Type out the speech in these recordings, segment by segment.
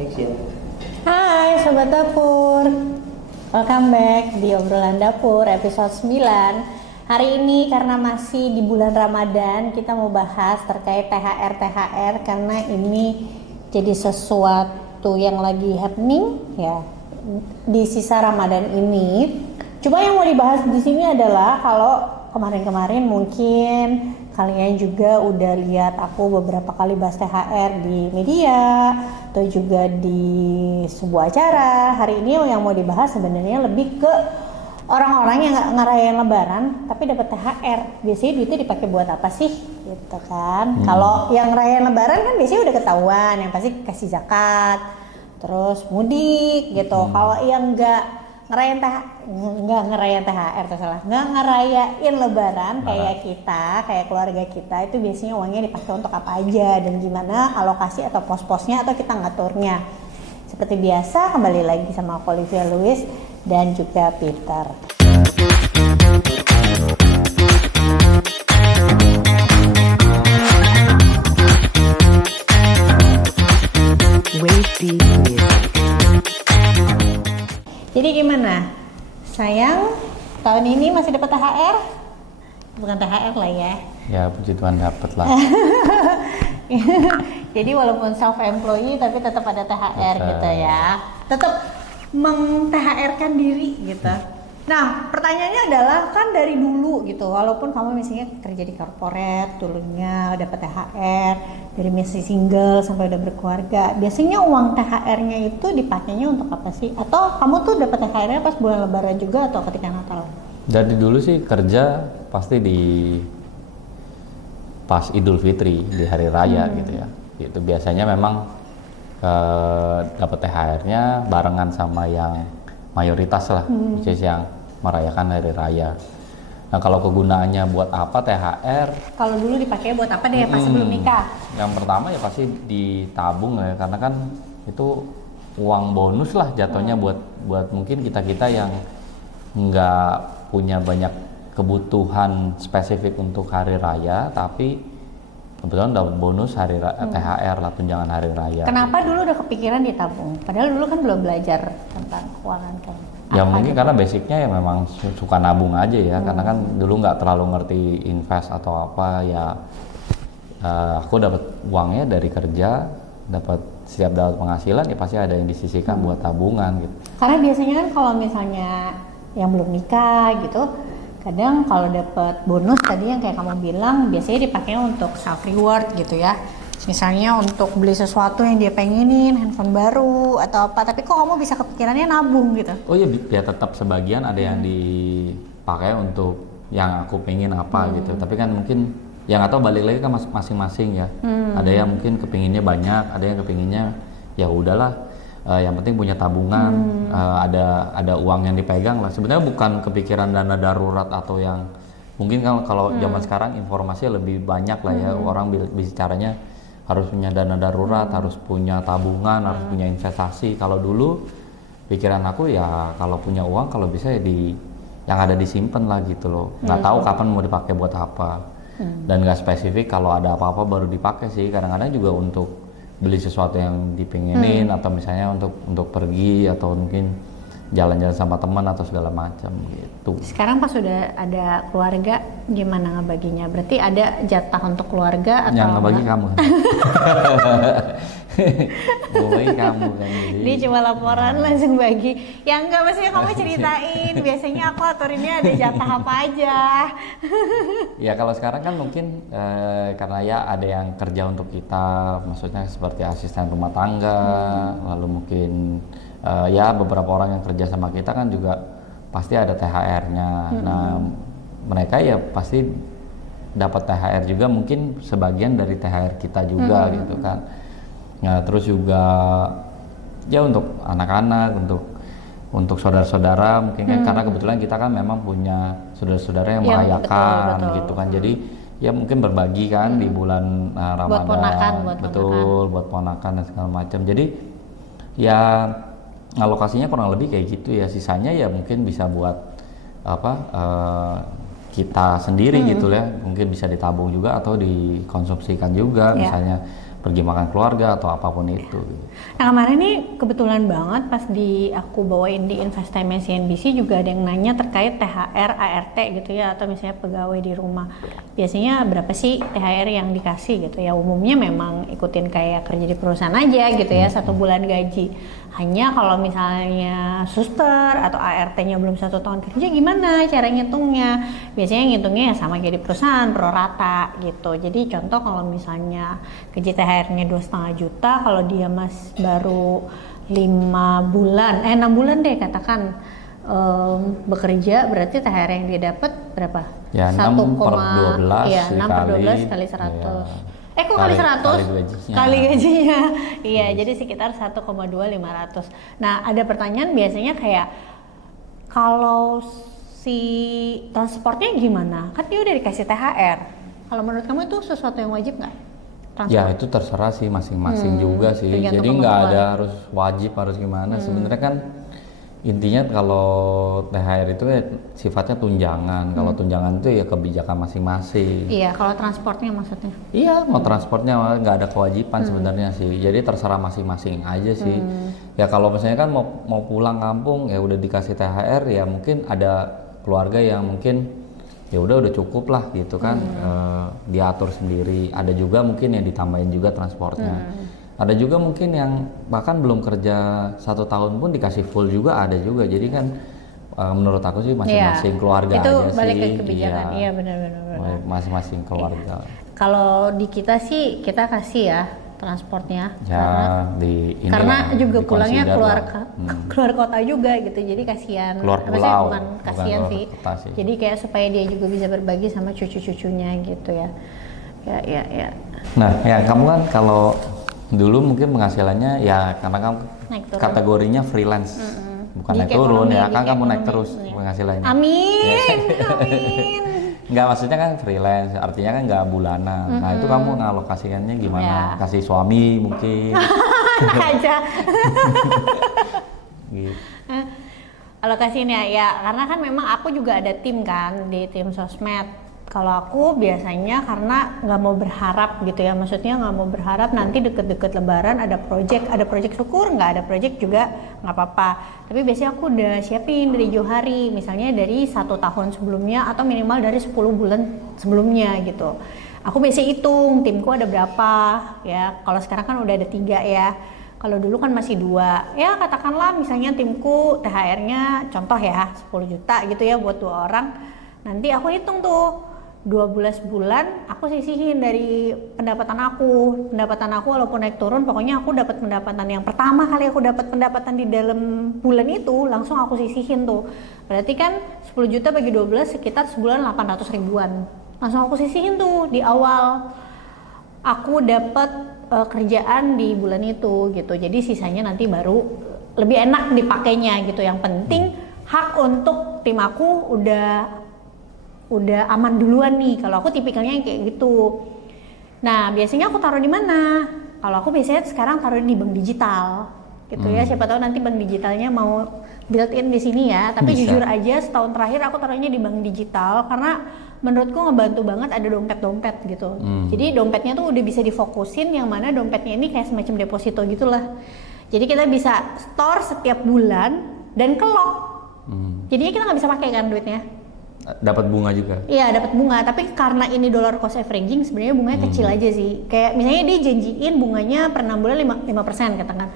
Action. Hai Sobat Dapur, welcome back di Obrolan Dapur episode 9. Hari ini karena masih di bulan Ramadan, kita mau bahas terkait THR karena ini jadi sesuatu yang lagi happening ya di sisa Ramadan ini. Cuma yang mau dibahas di sini adalah kalau kemarin-kemarin mungkin kalian juga udah lihat aku beberapa kali bahas THR di media atau juga di sebuah acara. Hari ini yang mau dibahas sebenarnya lebih ke orang-orang yang nggak ngerayain Lebaran tapi dapat THR. Biasanya duitnya dipakai buat apa sih? Gitu kan. Kalau yang ngerayain Lebaran kan biasanya udah ketahuan, yang pasti kasih zakat, terus mudik gitu. Kalau yang nggak ngerayain THR nggak ngerayain Lebaran kayak kita, kayak keluarga kita, itu biasanya uangnya dipakai untuk apa aja dan gimana alokasi atau pos-posnya atau kita ngaturnya. Seperti biasa kembali lagi sama aku Olivia Louis dan juga Peter. Jadi gimana? Sayang, tahun ini masih dapat THR? Bukan THR lah ya. Ya, puji Tuhan dapat lah. Jadi walaupun self-employee tapi tetap ada THR gitu ya. Tetap meng-THR-kan diri gitu. Nah, pertanyaannya adalah kan dari dulu gitu, walaupun kamu misalnya kerja di korporat, dulunya dapat THR, dari masih single sampai udah berkeluarga, biasanya uang THR-nya itu dipakainya untuk apa sih? Atau kamu tuh dapat THR-nya pas bulan Lebaran juga atau ketika Natal? Dari dulu sih kerja pasti di pas Idul Fitri, di hari raya gitu ya. Itu biasanya memang dapat THR-nya barengan sama yang mayoritas lah, which is yang merayakan hari raya. Nah, kalau kegunaannya buat apa THR? Kalau dulu dipakai buat apa deh pas sebelum nikah? Yang pertama ya pasti ditabung ya, karena kan itu uang bonus lah jatuhnya buat mungkin kita yang nggak punya banyak kebutuhan spesifik untuk hari raya, tapi kebetulan dapat bonus THR lah, tunjangan hari raya. Kenapa dulu udah kepikiran ditabung? Padahal dulu kan belum belajar tentang keuangan kan. Ya mungkin karena basicnya ya memang suka nabung aja ya, karena kan dulu nggak terlalu ngerti invest atau apa ya. Aku dapat uangnya dari kerja, setiap dapat penghasilan ya pasti ada yang disisihkan buat tabungan gitu. Karena biasanya kan kalau misalnya yang belum nikah gitu, kadang kalau dapat bonus tadi yang kayak kamu bilang biasanya dipakai untuk self reward gitu ya. Misalnya untuk beli sesuatu yang dia pengenin, handphone baru atau apa, tapi kok kamu bisa kepikirannya nabung gitu? Oh iya, ya tetap sebagian ada yang dipakai untuk yang aku pengen apa gitu, tapi kan mungkin yang atau balik lagi kan masing-masing ya. Ada yang mungkin kepinginnya banyak, ada yang kepinginnya ya udahlah, yang penting punya tabungan, ada uang yang dipegang lah. Sebenarnya bukan kepikiran dana darurat atau yang mungkin kalau zaman sekarang informasinya lebih banyak lah ya, orang bicaranya harus punya dana darurat, harus punya tabungan, harus punya investasi. Kalau dulu pikiran aku ya kalau punya uang kalau bisa ya yang ada disimpan lah gitu loh. Nggak tahu kapan mau dipakai buat apa. Dan nggak spesifik kalau ada apa-apa baru dipakai sih. Kadang-kadang juga untuk beli sesuatu yang dipengenin atau misalnya untuk pergi atau mungkin jalan-jalan sama teman atau segala macam gitu. Sekarang pas sudah ada keluarga gimana ngebaginya? Berarti ada jatah untuk keluarga atau yang ngebagi kamu? Ngebagi kamu kan. Dia cuma laporan langsung bagi. Ya enggak, maksudnya kamu ceritain. Biasanya aku aturinnya ada jatah apa aja. Ya kalau sekarang kan mungkin karena ya ada yang kerja untuk kita, maksudnya seperti asisten rumah tangga, lalu mungkin ya beberapa orang yang kerja sama kita kan juga pasti ada THR-nya. Nah, mereka ya pasti dapat THR juga, mungkin sebagian dari THR kita juga gitu kan. Nah, terus juga ya untuk anak-anak, untuk saudara-saudara mungkin kan karena kebetulan kita kan memang punya saudara-saudara yang merayakan betul. Gitu kan. Jadi ya mungkin berbagi kan di bulan Ramadan. Buat ponakan dan segala macam. Jadi ya alokasinya kurang lebih kayak gitu ya, sisanya ya mungkin bisa buat kita sendiri gitu ya, mungkin bisa ditabung juga atau dikonsumsikan juga, misalnya pergi makan keluarga atau apapun itu. Nah kemarin nih kebetulan banget pas aku bawain di Invest Time CNBC juga ada yang nanya terkait THR, ART gitu ya, atau misalnya pegawai di rumah. Biasanya berapa sih THR yang dikasih gitu ya? Umumnya memang ikutin kayak kerja di perusahaan aja gitu ya, 1 bulan gaji. Hanya kalau misalnya suster atau ART-nya belum 1 tahun kerja, gimana cara ngitungnya? Biasanya ngitungnya ya sama kayak di perusahaan, pro rata gitu. Jadi contoh kalau misalnya gaji THR-nya 2,5 juta, kalau dia baru 6 bulan deh katakan bekerja, berarti THR yang dia dapat berapa? Ya 6/12 ya, 6/12 kali 100. Kok kali 100? Kali gajinya. Iya, jadi sekitar 1,2500. Nah, ada pertanyaan biasanya kayak kalau si transportnya gimana? Kan dia udah dikasih THR. Kalau menurut kamu itu sesuatu yang wajib nggak? Ya itu terserah sih masing-masing juga sih. Jadi nggak ada harus wajib harus gimana. Sebenarnya kan intinya kalau THR itu ya sifatnya tunjangan. Kalau tunjangan itu ya kebijakan masing-masing. Iya, kalau transportnya maksudnya? Iya, mau transportnya nggak ada kewajiban sebenarnya sih. Jadi terserah masing-masing aja sih. Ya kalau misalnya kan mau pulang kampung ya udah dikasih THR, ya mungkin ada keluarga yang mungkin ya udah cukup lah gitu kan, diatur sendiri. Ada juga mungkin yang ditambahin juga transportnya. Ada juga mungkin yang bahkan belum kerja 1 tahun pun dikasih full juga ada juga. Jadi kan menurut aku sih masing-masing keluarga itu aja sih. Itu balik ke kebijakan. Iya benar. Masing-masing keluarga. Kalau di kita sih kita kasih ya transportnya. Ya, karena juga pulangnya keluar kota juga gitu. Jadi kasihan. Keluar pulau. Bukan kasihan sih. Jadi kayak supaya dia juga bisa berbagi sama cucu-cucunya gitu ya. Ya. Nah, ya kamu kan kalau dulu mungkin penghasilannya ya karena kamu kategorinya freelance, bukan naik turun ya, kan kamu naik terus penghasilannya. Amin. Enggak, maksudnya kan freelance, artinya kan nggak bulanan. Nah itu kamu ngalokasikannya gimana? Kasih suami mungkin? Aja. Gitu. Alokasinya ya karena kan memang aku juga ada tim kan di tim sosmed. Kalau aku biasanya karena nggak mau berharap gitu ya, maksudnya nggak mau berharap nanti deket-deket lebaran ada project syukur, nggak ada project juga nggak apa-apa. Tapi biasanya aku udah siapin dari jauh hari, misalnya dari 1 tahun sebelumnya atau minimal dari 10 bulan sebelumnya gitu. Aku biasanya hitung timku ada berapa ya, kalau sekarang kan udah ada 3 ya. Kalau dulu kan masih 2, ya katakanlah misalnya timku THR-nya contoh ya 10 juta gitu ya buat 2 orang. Nanti aku hitung tuh 12 bulan aku sisihin dari pendapatan aku walaupun naik turun, pokoknya aku dapat pendapatan yang pertama kali aku dapat pendapatan di dalam bulan itu langsung aku sisihin tuh. Berarti kan 10 juta bagi 12 sekitar sebulan 800 ribuan langsung aku sisihin tuh di awal aku dapat kerjaan di bulan itu gitu. Jadi sisanya nanti baru lebih enak dipakainya gitu. Yang penting hak untuk tim aku udah aman duluan nih. Kalau aku tipikalnya kayak gitu. Nah, biasanya aku taruh di mana? Kalau aku biasanya sekarang taruh di bank digital. Gitu ya. Siapa tahu nanti bank digitalnya mau built in di sini ya. Tapi jujur aja setahun terakhir aku taruhnya di bank digital karena menurutku ngebantu banget ada dompet-dompet gitu. Jadi dompetnya tuh udah bisa difokusin, yang mana dompetnya ini kayak semacam deposito gitulah. Jadi kita bisa store setiap bulan dan kelok. Jadinya kita nggak bisa pakai kan duitnya. Dapat bunga juga? Iya dapat bunga, tapi karena ini dollar cost averaging sebenarnya bunganya kecil aja sih. Kayak misalnya dia janjiin bunganya per 6 bulan 5% katakan.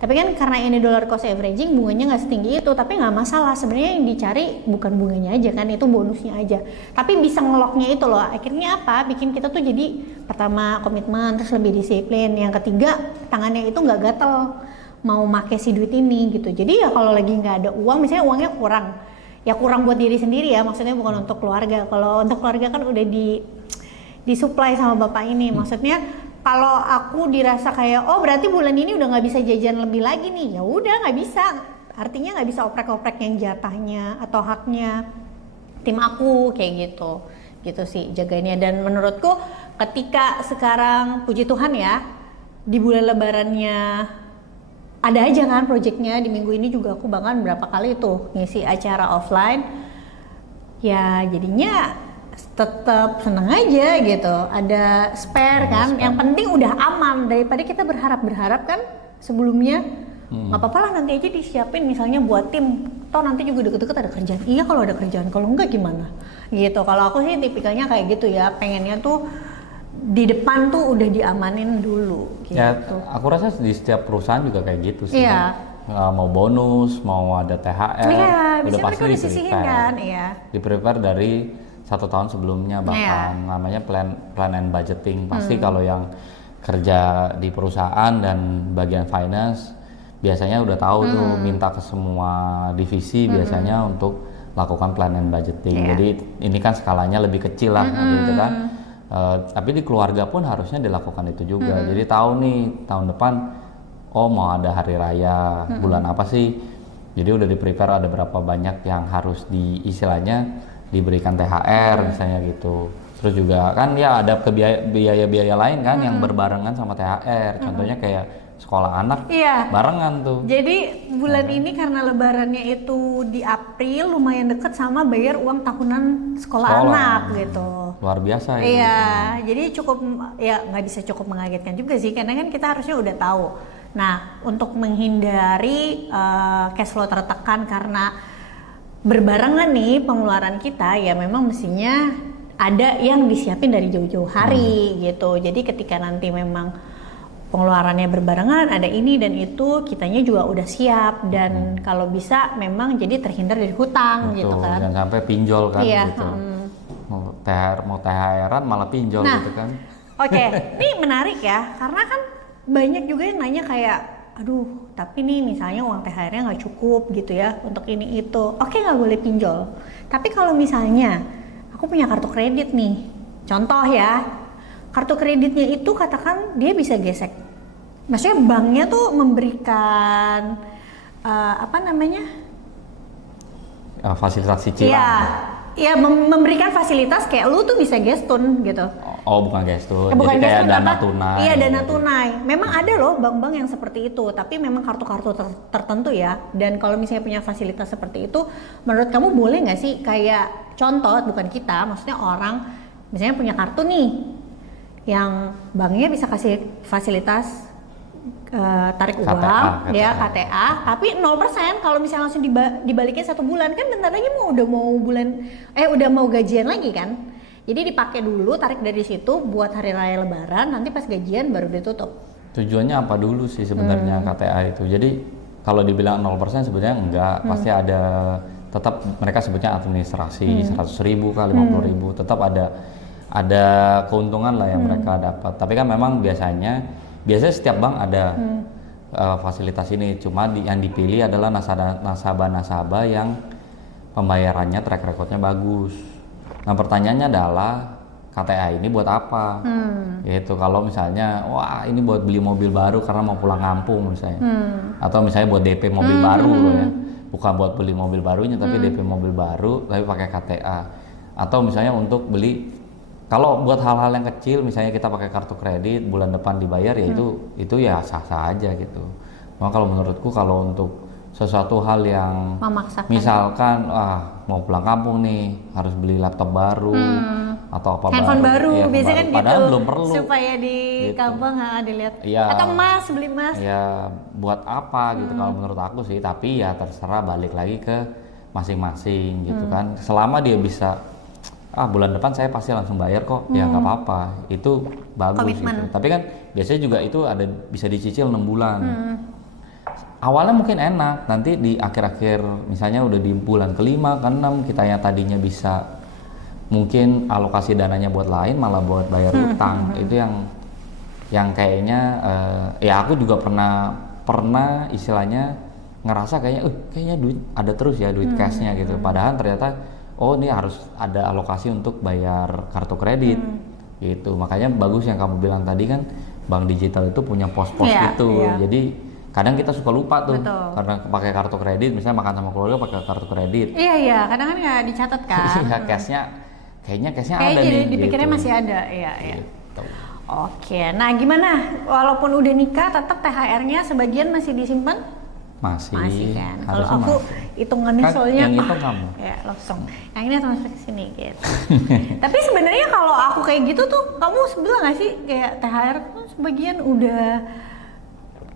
Tapi kan karena ini dollar cost averaging bunganya nggak setinggi itu, tapi nggak masalah. Sebenarnya yang dicari bukan bunganya aja kan, itu bonusnya aja. Tapi bisa ngeloknya itu loh. Akhirnya apa? Bikin kita tuh jadi pertama komitmen, terus lebih disiplin. Yang ketiga tangannya itu nggak gatel mau make si duit ini gitu. Jadi ya kalau lagi nggak ada uang, misalnya uangnya kurang, ya kurang buat diri sendiri ya, maksudnya bukan untuk keluarga. Kalau untuk keluarga kan udah disuplai sama bapak ini. Maksudnya kalau aku dirasa kayak oh berarti bulan ini udah nggak bisa jajan lebih lagi nih, ya udah nggak bisa. Artinya nggak bisa oprek-oprek yang jatahnya atau haknya tim aku kayak gitu sih jagainnya. Dan menurutku ketika sekarang puji Tuhan ya di bulan lebarannya ada aja kan projectnya. Di minggu ini juga aku bahkan berapa kali tuh ngisi acara offline ya, jadinya tetap seneng aja gitu, ada spare kan. Yang penting udah aman daripada kita berharap kan sebelumnya. Nggak apa-apa lah, nanti aja disiapin misalnya buat tim, toh nanti juga deket-deket ada kerjaan. Iya kalau ada kerjaan, kalau enggak gimana gitu. Kalau aku sih tipikalnya kayak gitu ya, pengennya tuh di depan tuh udah diamanin dulu gitu. Ya, aku rasa di setiap perusahaan juga kayak gitu sih. Iya. Mau bonus, mau ada THR, Iya, udah biasanya pasti mereka udah sisihin kan, iya. Di-prepare dari 1 tahun sebelumnya bahkan, namanya plan and budgeting. Pasti kalau yang kerja di perusahaan dan bagian finance biasanya udah tahu tuh, minta ke semua divisi biasanya untuk lakukan plan and budgeting. Jadi ini kan skalanya lebih kecil lah gitu kan. Tapi di keluarga pun harusnya dilakukan itu juga. Jadi tahu nih tahun depan, oh mau ada hari raya bulan apa sih? Jadi udah di-prepare ada berapa banyak yang harus istilahnya diberikan THR misalnya gitu. Terus juga kan ya ada biaya-biaya lain kan yang berbarengan sama THR. Contohnya kayak sekolah anak barengan tuh. Jadi bulan ini karena lebarannya itu di April, lumayan deket sama bayar uang tahunan sekolah anak gitu. Luar biasa ya. Iya, jadi cukup, ya nggak bisa cukup mengagetkan juga sih, karena kan kita harusnya udah tahu. Nah, untuk menghindari cash flow tertekan karena berbarengan nih pengeluaran kita, ya memang mestinya ada yang disiapin dari jauh-jauh hari gitu. Jadi ketika nanti memang pengeluarannya berbarengan, ada ini dan itu, kitanya juga udah siap. Dan kalau bisa memang jadi terhindar dari hutang. Betul, gitu kan. jangan sampai pinjol kan gitu. Mau THR-an malah pinjol gitu kan. Oke, ini menarik ya, karena kan banyak juga yang nanya kayak, aduh tapi nih misalnya uang THR-nya nggak cukup gitu ya untuk ini itu. Oke, nggak boleh pinjol. Tapi kalau misalnya aku punya kartu kredit nih, contoh ya, kartu kreditnya itu katakan dia bisa gesek. Maksudnya banknya tuh memberikan fasilitas cicilan. Iya, memberikan fasilitas kayak lu tuh bisa gestun gitu. Oh, bukan gestun. Bukan jadi kayak gestun, dana tunai. Iya, dana tunai. Memang ada loh bank-bank yang seperti itu, tapi memang kartu-kartu tertentu ya. Dan kalau misalnya punya fasilitas seperti itu, menurut kamu boleh nggak sih kayak contoh, bukan kita, maksudnya orang misalnya punya kartu nih, yang banknya bisa kasih fasilitas tarik uang, ya KTA, tapi 0% kalau misalnya langsung dibalikin 1 bulan, kan bentar lagi udah mau gajian lagi kan. Jadi dipakai dulu, tarik dari situ buat hari raya lebaran, nanti pas gajian baru ditutup. Tujuannya apa dulu sih sebenarnya KTA itu? Jadi kalau dibilang 0% sebenarnya enggak, pasti ada, tetap mereka sebutnya administrasi, 100.000 kali 50.000, tetap ada keuntungan lah yang mereka dapat. Tapi kan memang biasanya setiap bank ada fasilitas ini, cuma yang dipilih adalah nasabah-nasabah yang pembayarannya track recordnya bagus. Nah pertanyaannya adalah KTA ini buat apa? Yaitu kalau misalnya, wah ini buat beli mobil baru karena mau pulang kampung misalnya, atau misalnya buat DP mobil baru loh ya, bukan buat beli mobil barunya tapi DP mobil baru tapi pakai KTA, atau misalnya untuk beli. Kalau buat hal-hal yang kecil, misalnya kita pakai kartu kredit, bulan depan dibayar, ya itu ya sah-sah aja gitu. Cuma kalau menurutku kalau untuk sesuatu hal yang memaksakan, misalkan mau pulang kampung nih, harus beli laptop baru atau apa handphone baru, ya, biasanya kan padahal gitu, belum perlu supaya di gitu. kampung dilihat, ya, atau beli emas. Ya buat apa gitu kalau menurut aku sih, tapi ya terserah, balik lagi ke masing-masing gitu kan. Selama dia bisa bulan depan saya pasti langsung bayar kok, ya nggak apa-apa, itu bagus gitu. Tapi kan biasanya juga itu bisa dicicil 6 bulan. Awalnya mungkin enak, nanti di akhir-akhir misalnya udah di bulan ke-5, ke-6 kita yang tadinya bisa mungkin alokasi dananya buat lain malah buat bayar utang. Itu yang kayaknya ya aku juga pernah istilahnya ngerasa kayaknya duit ada terus ya, duit cashnya gitu. Padahal ternyata ini harus ada alokasi untuk bayar kartu kredit gitu. Makanya bagus yang kamu bilang tadi kan, bank digital itu punya pos-pos gitu. Jadi kadang kita suka lupa tuh. Betul. Karena pakai kartu kredit, misalnya makan sama keluarga pakai kartu kredit. Iya, kadang kan nggak dicatat kan. Iya, kayaknya ada nih. Dipikirnya gitu. masih ada, iya. Gitu. Oke, nah gimana? Walaupun udah nikah, tetap THR-nya sebagian masih disimpan? Masih. Masih kan. Kalau Harusnya aku masih. hitungannya Kan soalnya yang itu kamu. ya langsung. Yang ini transfer ke sini gitu. Tapi sebenarnya kalau aku kayak gitu tuh kamu sebel nggak sih kayak THR tuh sebagian udah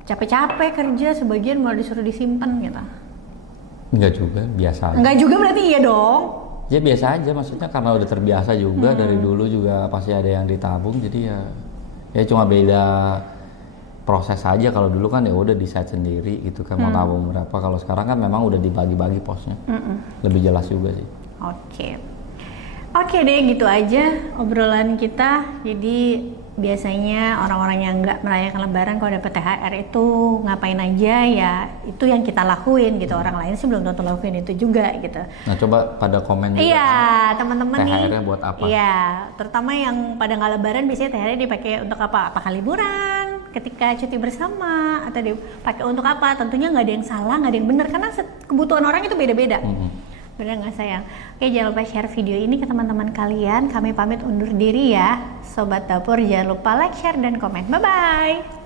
capek-capek kerja, sebagian malah disuruh disimpan gitu. Enggak juga, biasa aja. Enggak juga berarti iya dong. Ya biasa aja, maksudnya karena udah terbiasa juga dari dulu juga pasti ada yang ditabung, jadi ya cuma beda proses aja. Kalau dulu kan ya udah decide sendiri gitu kan mau tabung berapa. Kalau sekarang kan memang udah dibagi-bagi posnya. Lebih jelas juga sih. Oke deh, gitu aja obrolan kita. Jadi biasanya orang-orang yang nggak merayakan Lebaran kalau dapat THR itu ngapain aja ya, itu yang kita lakuin gitu. Orang lain sih belum tentu lakuin itu juga gitu. Nah coba pada komen juga. Iya, teman-teman nih. THR-nya buat apa? Iya, terutama yang pada nggak Lebaran biasanya THR dipakai untuk apa? Apakah liburan, ketika cuti bersama, atau dipakai untuk apa? Tentunya nggak ada yang salah, nggak ada yang benar karena kebutuhan orang itu beda-beda. Bener nggak sayang? Oke, jangan lupa share video ini ke teman-teman kalian. Kami pamit undur diri ya. Sobat Dapur, jangan lupa like, share, dan komen. Bye-bye!